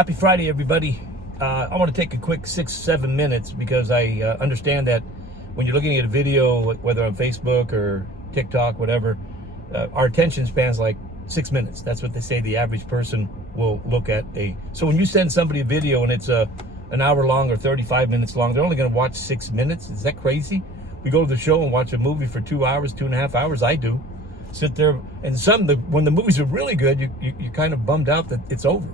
Happy Friday, everybody. I want to take a quick 6-7 minutes because I understand that when you're looking at a video, whether on Facebook or TikTok, whatever, our attention span's like 6 minutes. That's what they say the average person will look at. So when you send somebody a video and it's an hour long or 35 minutes long, they're only going to watch 6 minutes. Is that crazy? We go to the show and watch a movie for 2 hours, 2.5 hours. I do. Sit there, and when the movies are really good, you're kind of bummed out that it's over.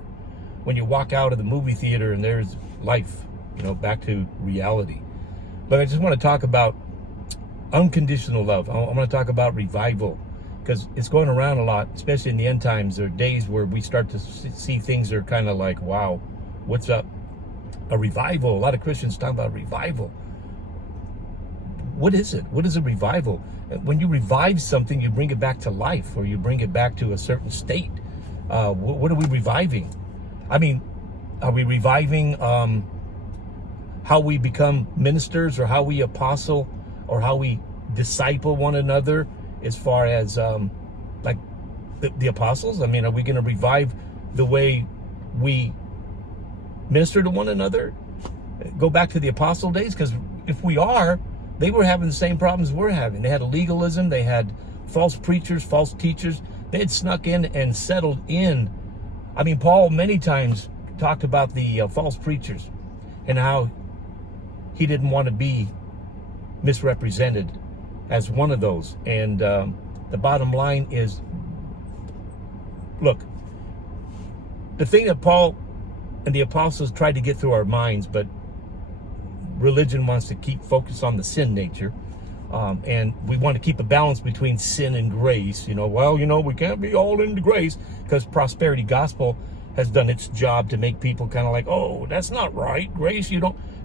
When you walk out of the movie theater and there's life, back to reality. But I just want to talk about unconditional love. I want to talk about revival because it's going around a lot, especially in the end times. There are days where we start to see things that are kind of like, wow, what's up? A revival. A lot of Christians talk about revival. What is it? What is a revival? When you revive something, you bring it back to life or you bring it back to a certain state. What are we reviving? I mean, are we reviving how we become ministers or how we apostle or how we disciple one another as far as like the apostles? I mean, are we going to revive the way we minister to one another? Go back to the apostle days? Because if we are, they were having the same problems we're having. They had legalism. They had false preachers, false teachers. They had snuck in and settled in. I mean, Paul many times talked about the false preachers and how he didn't want to be misrepresented as one of those. And the bottom line is, look, the thing that Paul and the apostles tried to get through our minds, but religion wants to keep focused on the sin nature. And we want to keep a balance between sin and grace. We can't be all into grace because prosperity gospel has done its job to make people kind of like, oh, that's not right. Grace,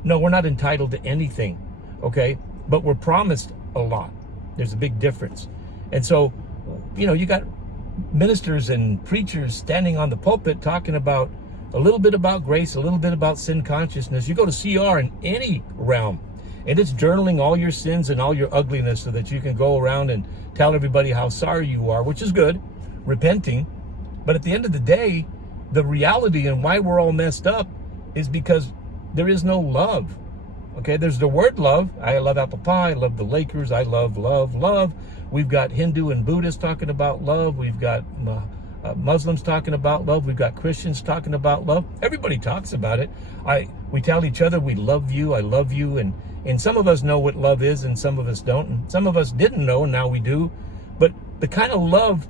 no, we're not entitled to anything. Okay. But we're promised a lot. There's a big difference. And so, you got ministers and preachers standing on the pulpit talking about a little bit about grace, a little bit about sin consciousness. You go to CR in any realm, and it's journaling all your sins and all your ugliness so that you can go around and tell everybody how sorry you are, which is good, repenting. But at the end of the day, the reality and why we're all messed up is because there is no love. Okay, there's the word love. I love apple pie. I love the Lakers. I love, love, love. We've got Hindu and Buddhists talking about love. We've got Muslims talking about love. We've got Christians talking about love. Everybody talks about it. We tell each other we love you. I love you. And some of us know what love is and some of us don't. And some of us didn't know and now we do. But the kind of love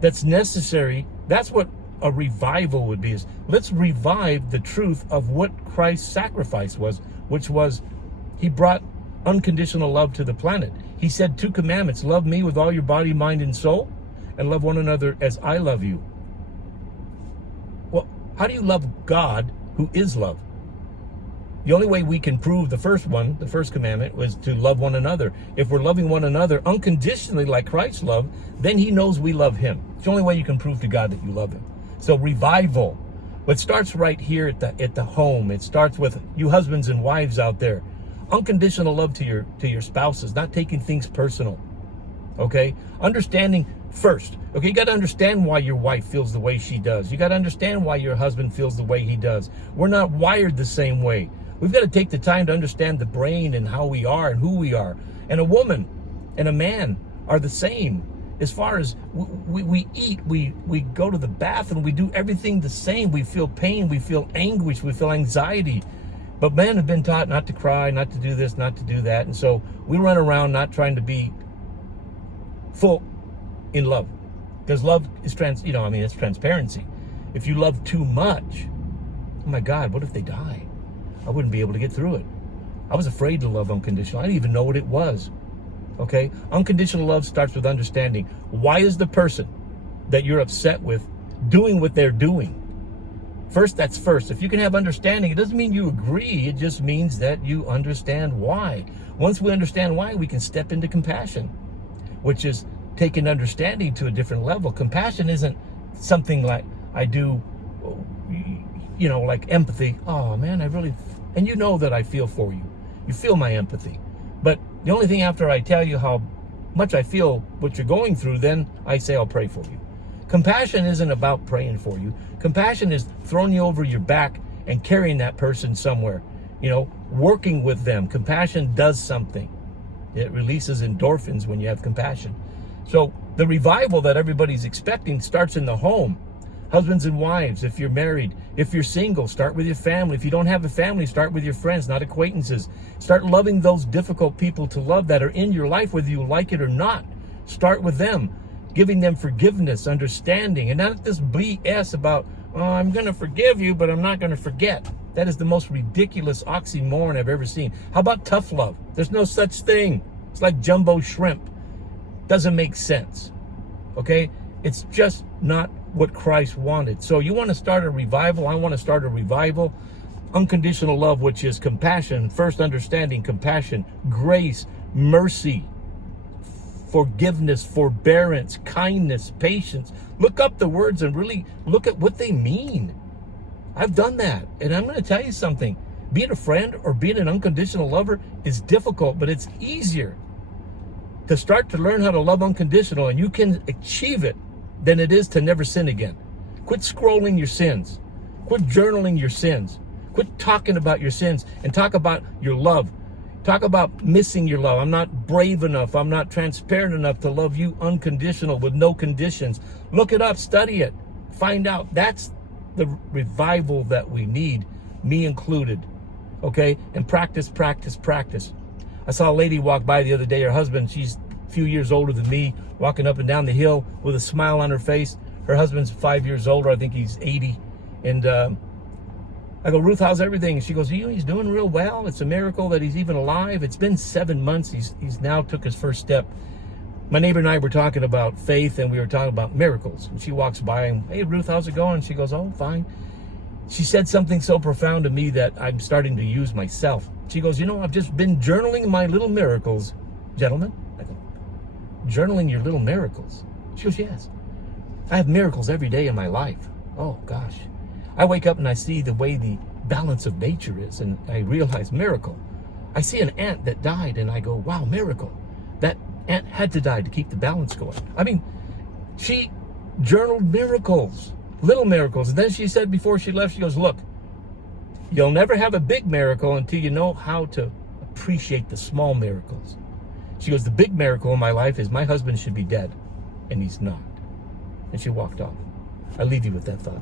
that's necessary, that's what a revival would be. Is let's revive the truth of what Christ's sacrifice was, which was he brought unconditional love to the planet. He said 2 commandments: love me with all your body, mind, and soul, and love one another as I love you. Well, how do you love God who is love? The only way we can prove the first one, the first commandment, was to love one another. If we're loving one another unconditionally like Christ loved, then he knows we love him. It's the only way you can prove to God that you love him. So revival, it starts right here at the home. It starts with you husbands and wives out there. Unconditional love to your spouses, not taking things personal. Okay? Understanding first. Okay, you got to understand why your wife feels the way she does. You got to understand why your husband feels the way he does. We're not wired the same way. We've got to take the time to understand the brain and how we are and who we are. And a woman and a man are the same. As far as we eat, we go to the bathroom, we do everything the same. We feel pain, we feel anguish, we feel anxiety. But men have been taught not to cry, not to do this, not to do that. And so we run around not trying to be full in love. Because love is it's transparency. If you love too much, oh my God, what if they die? I wouldn't be able to get through it. I was afraid to love unconditional. I didn't even know what it was. Okay? Unconditional love starts with understanding. Why is the person that you're upset with doing what they're doing? First, that's first. If you can have understanding, it doesn't mean you agree. It just means that you understand why. Once we understand why, we can step into compassion, which is taking understanding to a different level. Compassion isn't something like I do, like empathy. Oh man, and you know that I feel for you. You feel my empathy. But the only thing after I tell you how much I feel what you're going through, then I say I'll pray for you. Compassion isn't about praying for you. Compassion is throwing you over your back and carrying that person somewhere, working with them. Compassion does something. It releases endorphins when you have compassion. So the revival that everybody's expecting starts in the home. Husbands and wives, if you're married, if you're single, start with your family. If you don't have a family, start with your friends, not acquaintances. Start loving those difficult people to love that are in your life, whether you like it or not. Start with them, giving them forgiveness, understanding, and not this BS about, oh, I'm going to forgive you, but I'm not going to forget. That is the most ridiculous oxymoron I've ever seen. How about tough love? There's no such thing. It's like jumbo shrimp. Doesn't make sense. Okay? It's just not what Christ wanted. So you want to start a revival? I want to start a revival. Unconditional love, which is compassion, first understanding, compassion, grace, mercy, forgiveness, forbearance, kindness, patience. Look up the words and really look at what they mean. I've done that. And I'm going to tell you something. Being a friend or being an unconditional lover is difficult, but it's easier to start to learn how to love unconditional, and you can achieve it, than it is to never sin again. Quit scrolling your sins. Quit journaling your sins. Quit talking about your sins and talk about your love. Talk about missing your love. I'm not brave enough. I'm not transparent enough to love you unconditional with no conditions. Look it up, study it, find out. That's the revival that we need, me included. Okay? And practice, practice, practice. I saw a lady walk by the other day. Her husband, she's a few years older than me, walking up and down the hill with a smile on her face. Her husband's 5 years older. I think he's 80. And I go, Ruth, how's everything? And she goes, he's doing real well. It's a miracle that he's even alive. It's been 7 months. He's now took his first step. My neighbor and I were talking about faith, and we were talking about miracles. And she walks by and, hey, Ruth, how's it going? She goes, oh, fine. She said something so profound to me that I'm starting to use myself. She goes, I've just been journaling my little miracles. Gentlemen, I go, journaling your little miracles? She goes, yes. I have miracles every day in my life. Oh, gosh. I wake up and I see the way the balance of nature is, and I realize miracle. I see an ant that died, and I go, wow, miracle. That ant had to die to keep the balance going. I mean, she journaled miracles, little miracles. And then she said before she left, she goes, look, you'll never have a big miracle until you know how to appreciate the small miracles. She goes, the big miracle in my life is my husband should be dead, and he's not. And she walked off. I leave you with that thought.